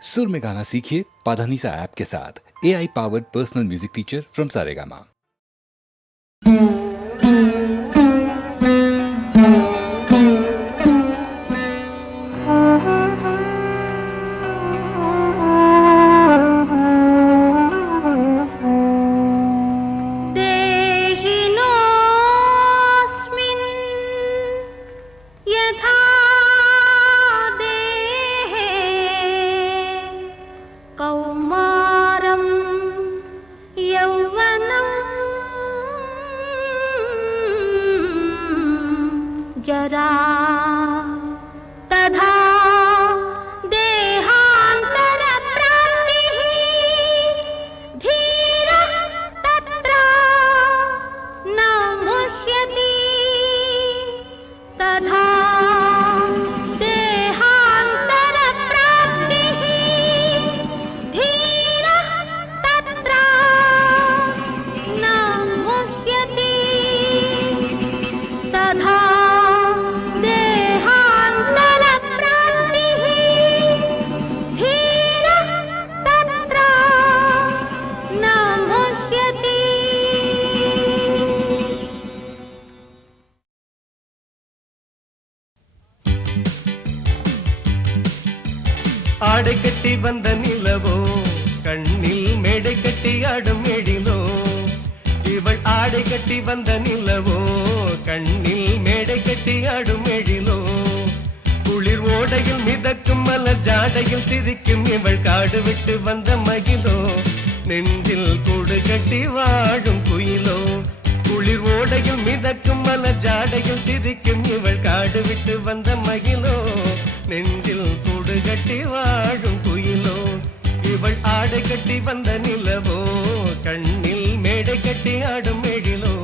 सुर में गाना सीखिए पाधानीसा ऐप के साथ। AI powered personal music teacher from Saregama. जरा तथा देहांतर प्राप्तिः धीरः तत्र न मुह्यति तथा देहांतर प्राप्तिः धीरः तत्र न मुह्यति तथा ஆடை கட்டி வந்த நிலவோ கண்ணில் மேடை கட்டி ஆடும் எழிலோ இவள் ஆடை கட்டி வந்த நிலவோ கண்ணில் மேடை கட்டி ஆடும் எழிலோ குளிர் ஓடையில் மிதக்கும் மலர் ஜாடையில் சிரிக்கும் இவள் காடு விட்டு வந்த மகிழோ நெஞ்சில் கூடு கட்டி வாழும் குயிலோ குளிர் ஓடையில் மிதக்கும் மலர் ஜாடையில் சிரிக்கும் இவள் காடு விட்டு வந்த மகிழோ நெஞ்சில் கூடு கட்டி வாழும் குயிலோ இவள் ஆடை கட்டி வந்த நிலவோ கண்ணில் மேடை கட்டி ஆடும் எழிலோ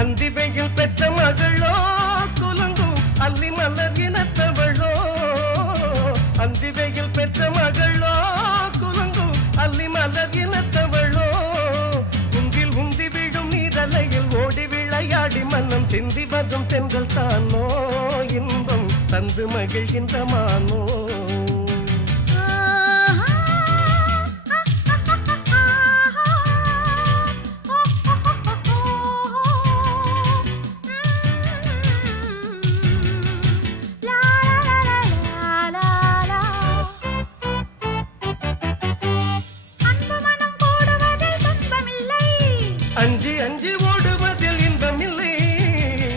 அந்திவையில் பெற்ற மகளோ குலுங்கும் அல்லி மலர் இனத்தவளோ அந்திவையில் பெற்ற மகளோ குலுங்கும் அல்லி மலர் இனத்தவளோ குங்கில் உந்தி விழும் நீரலையில் ஓடி விளையாடி மன்னம் சிந்தி வரும் தென்றல் தானோ இன்பம் தந்து மகிழ்கின்ற மானோ அஞ்சி அஞ்சி ஓடுவதில் இன்பமில்லை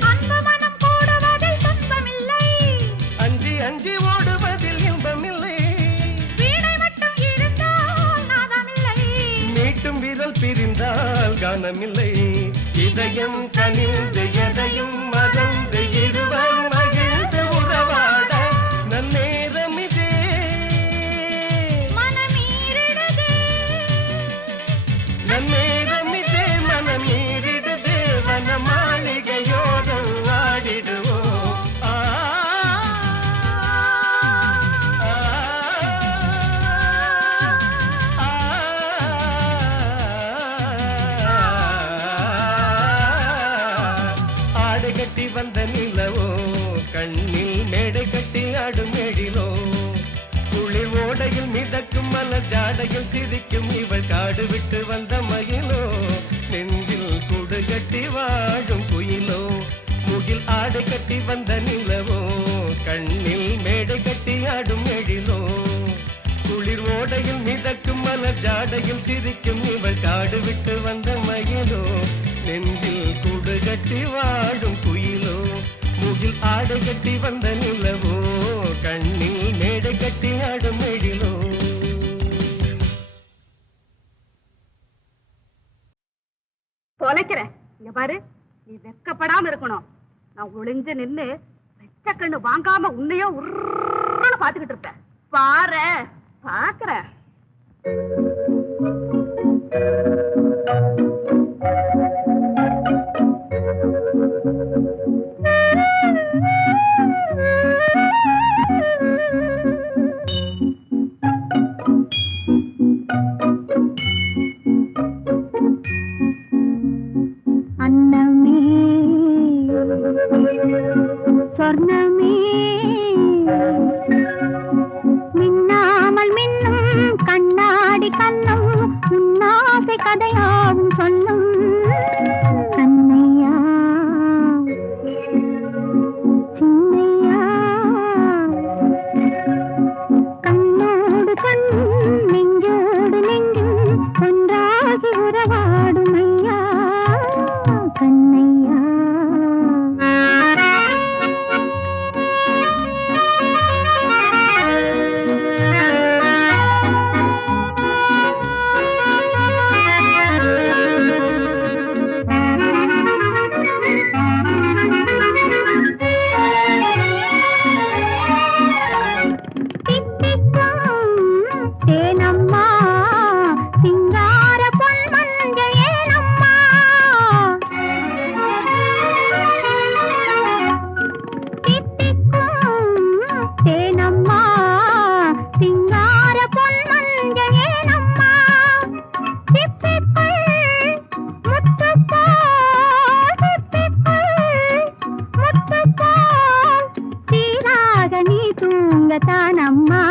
அன்பு மனம் கூடுவதில் துன்பமில்லை அஞ்சி அஞ்சி ஓடுவதில் இன்பமில்லை வீணை மட்டும் இருந்தால் நாதமில்லை மீட்டும் விரல் பிரிந்தால் கானமில்லை இதயம் கனிந்து எதையும் மறந்து இருவர் மகிழ்ந்து உறவாட நன்னேரம் இதே மனமீறிடுதே நன்னேரம் இதே மனமீறிடுதே வன மாளிகையோரம் ஆடிடுவோம் ஆ ஆடும் எழிலோ குளிர் ஓடையில் மிதக்கும் மலர் ஜாடையில் சிரிக்கும் இவள் காடு விட்டு வந்த மயிலோ நெஞ்சில் கூடு கட்டி வாழும் குயிலோ முகில் ஆடை கட்டி வந்த நிலவோ கண்ணில் மேடை கட்டி ஆடும் எழிலோ குளிர் ஓடையில் மிதக்கும் மலர் ஜாடையில் சிரிக்கும் இவள் காடு விட்டு வந்த மயிலோ நெஞ்சில் கூடு கட்டி வாழும் குயிலோ முகில் ஆடை கட்டி வந்த நிலவோ கண்ணில் மேடை கட்டி ஆடும் எழிலோ. தொலைக்கிறேன் இங்க பாரு, நீ வெக்கப்படாம இருக்கணும். நான் ஒளிஞ்சு நின்னு வெச்ச கண்ணு வாங்காம உன்னையோ உருன்னு பாத்துக்கிட்டு இருப்பேன். பாரு பாக்குறேன். அன்னமே சொர்ணமே மின்னாமல் மின்னும் கண்ணாடி கண்ணும் உன்னாசை கதையாவும் சொல்லும் கண்ணையா சின்னையா கண்ணோடு கண் நெஞ்சோடு நெஞ்சும் ஒன்றாகி உறவாடும் ஐயா கண்ணையா. தேனம்மா சிங்கார பொன்மஞ்சள் ஏனம்மா தித்திக்கும் தேனம்மா சிங்கார பொன்மஞ்சள் ஏனம்மா சிப்பிக்குள் முத்துப்போல் சிப்பிக்குள் முத்துப்போல் சீராக நீ தூங்கத்தானம்மா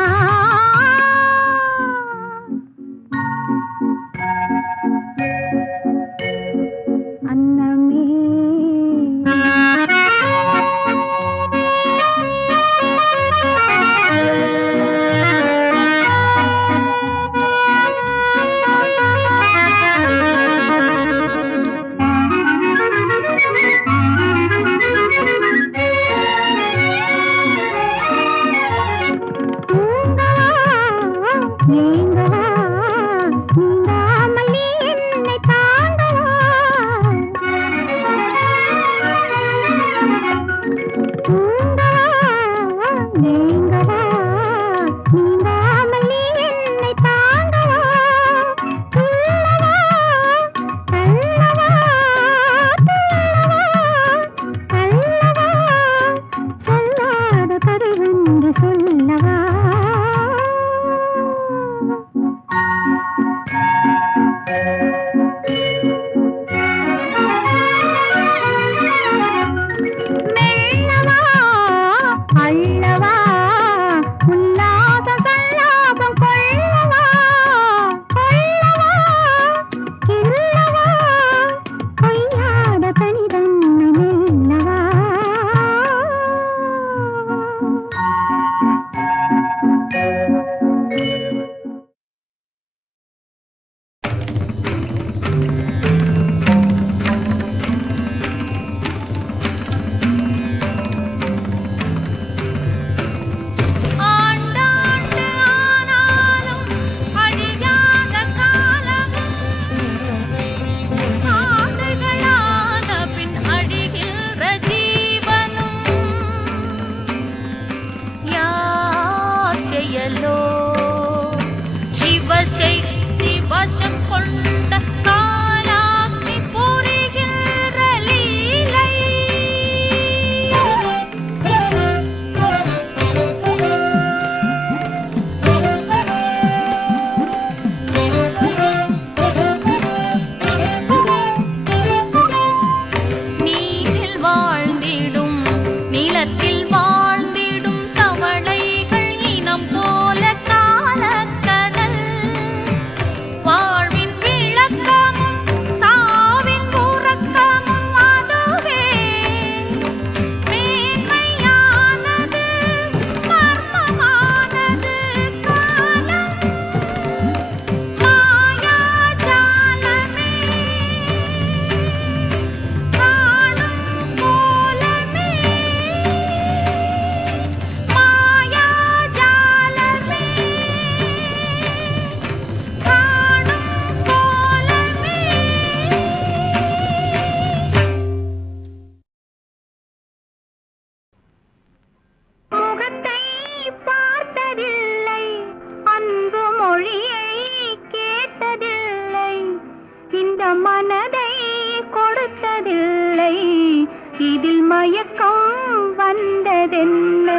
வந்ததென்ன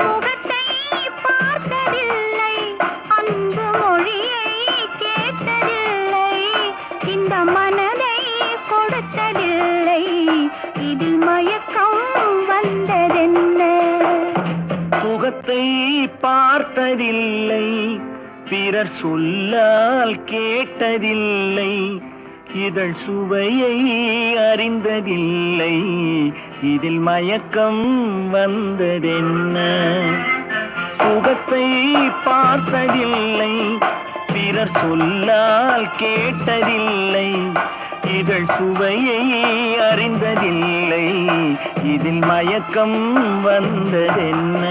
முகத்தை பார்த்ததில்லை அன்பு மொழியை கேட்டதில்லை இந்த மனதை கொடுத்ததில்லை இதில் மயக்கம் வந்ததென்ன முகத்தை பார்த்ததில்லை பிறர் சொல்லால் கேட்டதில்லை இதழ் சுவையை அறிந்ததில்லை இதில் மயக்கம் வந்ததென்ன முகத்தை பார்த்ததில்லை பிறர் சொல்லால் கேட்டதில்லை இதழ் சுவையை அறிந்ததில்லை இதில் மயக்கம் வந்ததென்ன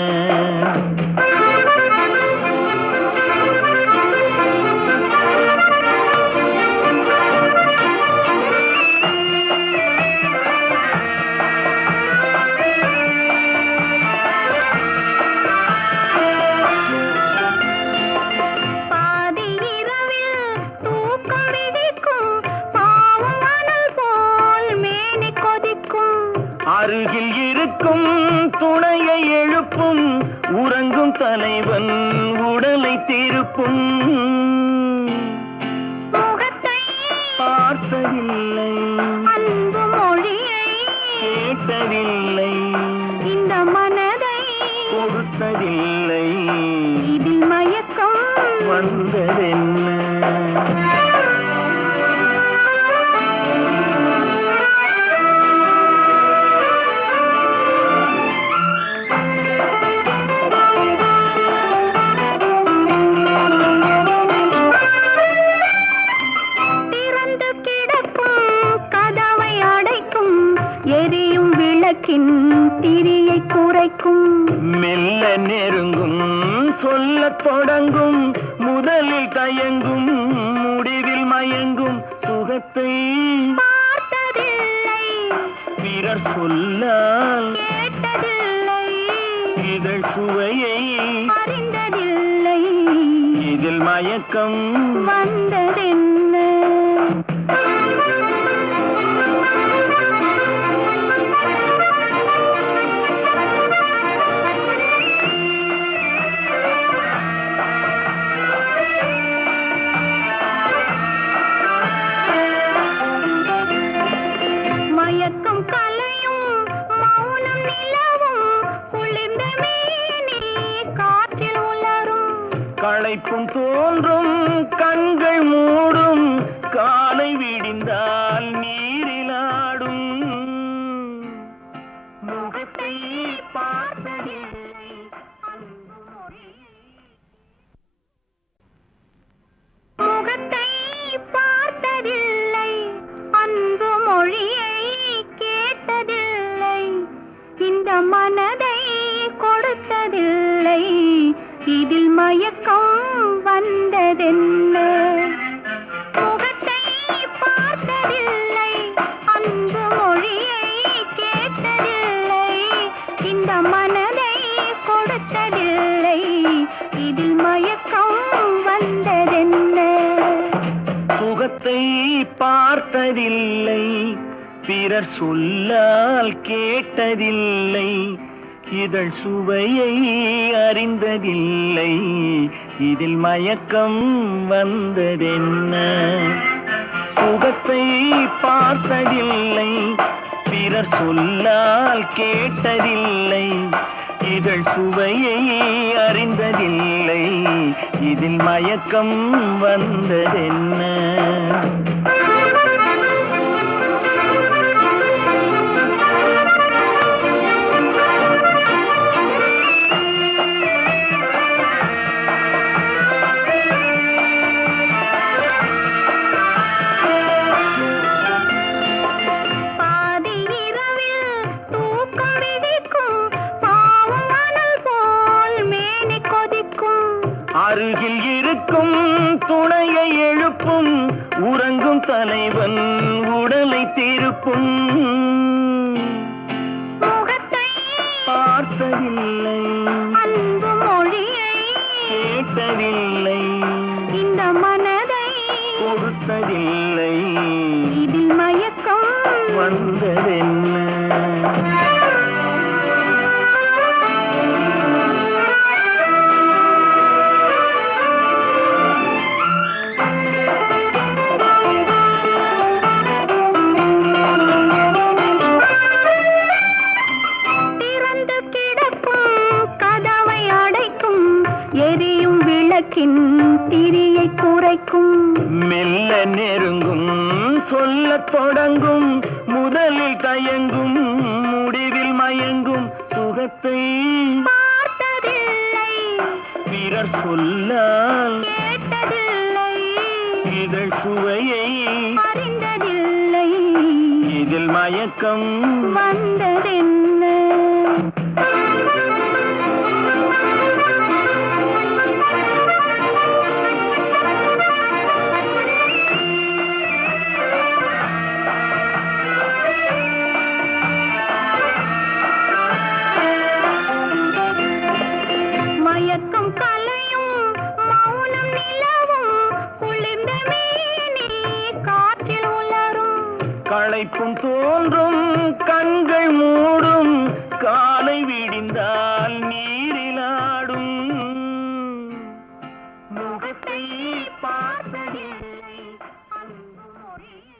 அருகில் இருக்கும் துணையை எழுப்பும் உறங்கும் தலைவன் உடலை திருப்பும் முகத்தை பார்த்ததில்லை அன்பு மொழியை கேட்டதில்லை இந்த மனதை கொடுத்ததில்லை இதில் மயக்கம் வந்ததென்ன திரியை குறைக்கும் மெல்ல நெருங்கும் சொல்லத் தொடங்கும் முதலில் தயங்கும் முடிவில் மயங்கும் சுகத்தை பார்த்ததில்லை பிறர் சொல்லால் கேட்டதில்லை இதழ் சுவையை அறிந்ததில்லை இதில் மயக்கம் வந்ததென்ன மயக்கம் கலையும் மௌனம் நிலவும் குளிர்ந்த மேனி காற்றில் உலரும் களைப்பும் தோன்றும் கண்கள் மூடும் காலை விடிந்தால் நீரிலாடும் முகத்தை பார்த்ததில்லை அன்பு மொழியை முகத்தை பார்த்ததில்லை அன்பு மொழியை கேட்டதில்லை இந்த மனதை கொடுத்ததில்லை இதில் மயக்கம் வந்ததென்ன முகத்தை பார்த்ததில்லை அன்பு மொழியை கேட்டதில்லை இந்த மனதை கொடுத்ததில்லை இதில் மயக்கம் வந்ததென்ன முகத்தை பார்த்ததில்லை பிறர் சொல்லால் கேட்டதில்லை இதழ் சுவையை அறிந்ததில்லை இதில் மயக்கம் வந்ததென்ன முகத்தை பார்த்ததில்லை பிறர் சொல்லால் கேட்டதில்லை இதழ் சுவையை அறிந்ததில்லை இதில் மயக்கம் வந்ததென்ன அருகில் இருக்கும் துணையை எழுப்பும் உறங்கும் தலைவன் உடலை திருப்பும் முகத்தை பார்த்ததில்லை அன்பு மொழியை கேட்டதில்லை இந்த மனதை கொடுத்ததில்லை இதில் மயக்கம் வந்ததென்ன அழைக்கும் மெல்ல நெருங்கும் சொல்லத் தொடங்கும் முதலில் தயங்கும் முடிவில் மயங்கும் சுகத்தை பார்த்ததில்லை பிறர் சொல்லால் கேட்டதில்லை இதழ் சுவையை அறிந்ததில்லை இதில் மயக்கம் வந்ததென்ன மயக்கம் கலையும் மௌனம் நிலவும் குளிர்ந்த மேனி காற்றில் உலரும் களைப்பும் தோன்றும் கண்கள் மூடும் காலை விடிந்தால் நீரிலாடும் முகத்தை பார்த்ததில்லை அன்பு மொழியை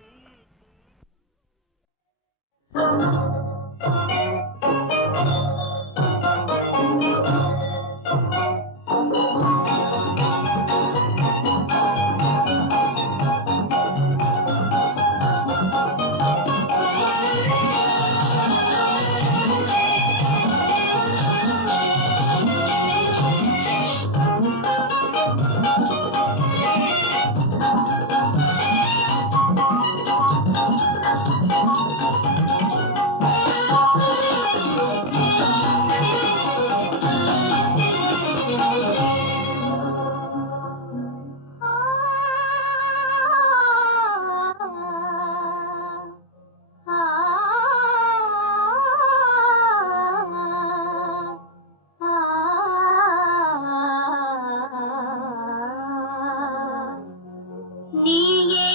நீயே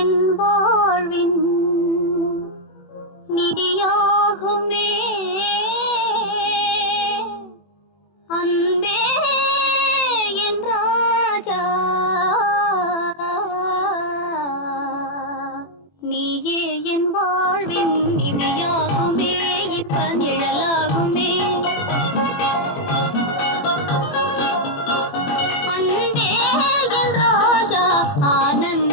என் வாழ்வின் நிதியாகுமே அன்பே என் ராஜா நீயே என் வாழ்வின் நிதியாகுமே இந்த நிழலாகுமே அன்பே என் ராஜா ஆனந்த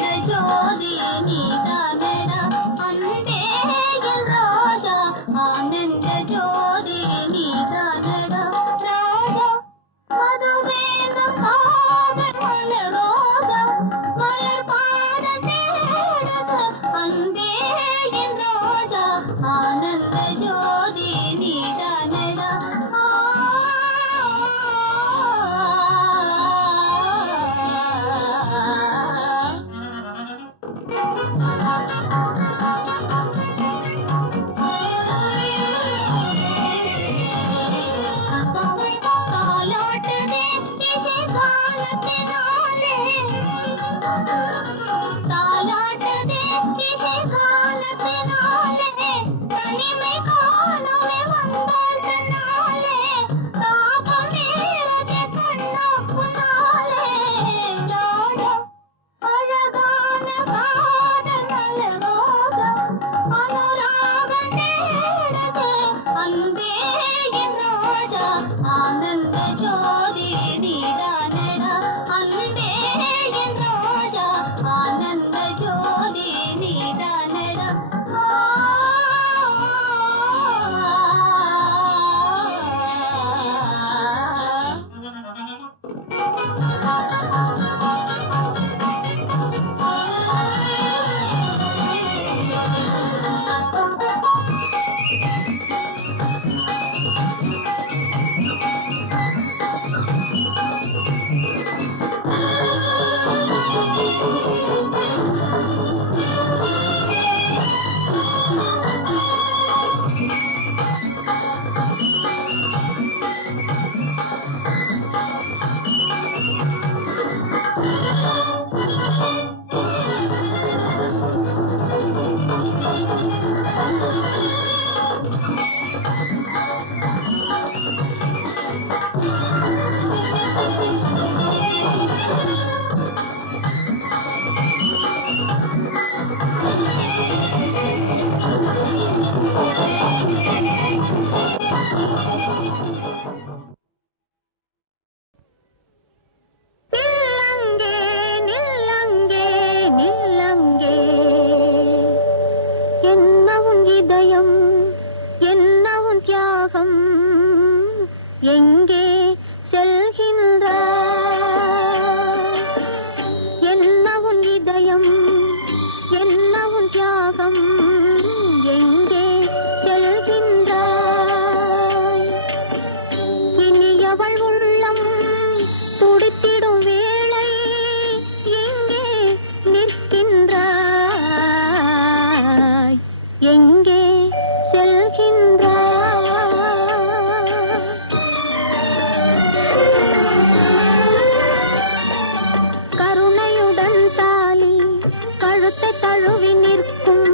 தழுவி நிற்கும்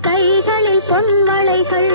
கைகளில் பொன்வளைகள்